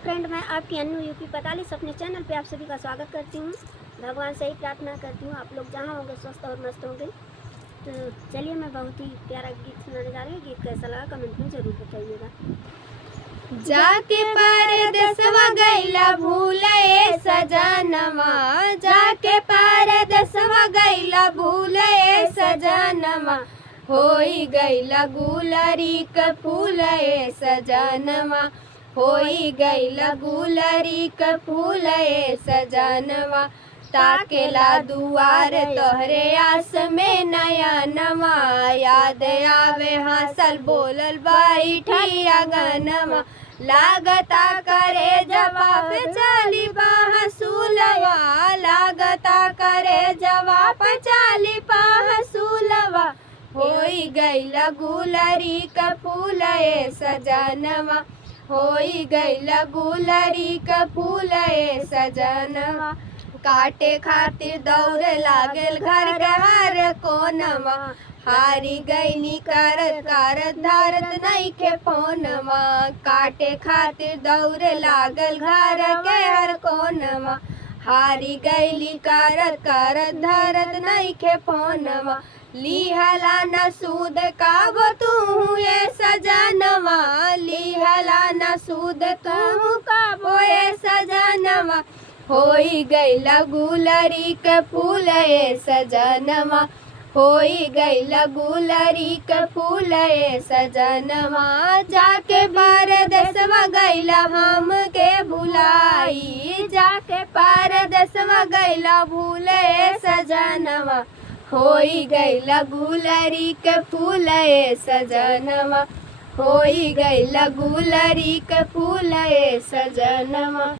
Friend, मैं आपकी Annu UP 45 अपने चैनल पे आप सभी का स्वागत करती हूँ। भगवान से ही प्रार्थना करती हूँ आप लोग जहाँ होंगे स्वस्थ और मस्त होंगे। तो चलिए, मैं बहुत ही प्यारा गीत सुनाने जा रही हूँ। गीत कैसा लगा कमेंट में ज़रूर बताइएगा। जाके परदेसवा गइला भूले सजनवा, जाके परदेसवा गइला भूले सजनवा, होई गइला गुलरी क फूले सजनवा, होई गइला गुलरी क फूले सजनवा, ताकेला दुआर तोहरे आस में नयनवा, याद आवे हंसल बोलल बैठी अगनवा, लागता करे जवाब चाली बाहसुलवा, लागता करे जवाब चाली बाहसुलवा, होई गइला गुलरी क फूले सजनवा, होई गइला गुलरी क फूले सजनवा, काटे खातिर दौड़े लागल घर के हर कोनवा, हारी गईनी करत करत धरत नइखे फोनवा, काटे खातिर दौड़े लागल घर के हर कोनवा, हारी गईली करत करत धरत नइखे फोनवा, लिहला न सूद काबो तू ये सजनवा, लिहला न सूद तू काबो ये सजनवा, होई गइला गुलरी क फूले सजनवा, होई गइला गुलरी क फूले सजनवा, जाके परदेसवा गइला हमके भुलाई, जाके परदेसवा गइला भूले सजनवा, होई गइला गुलरी क फूले सजनवा, होई गइला गुलरी क फूले सजनवा।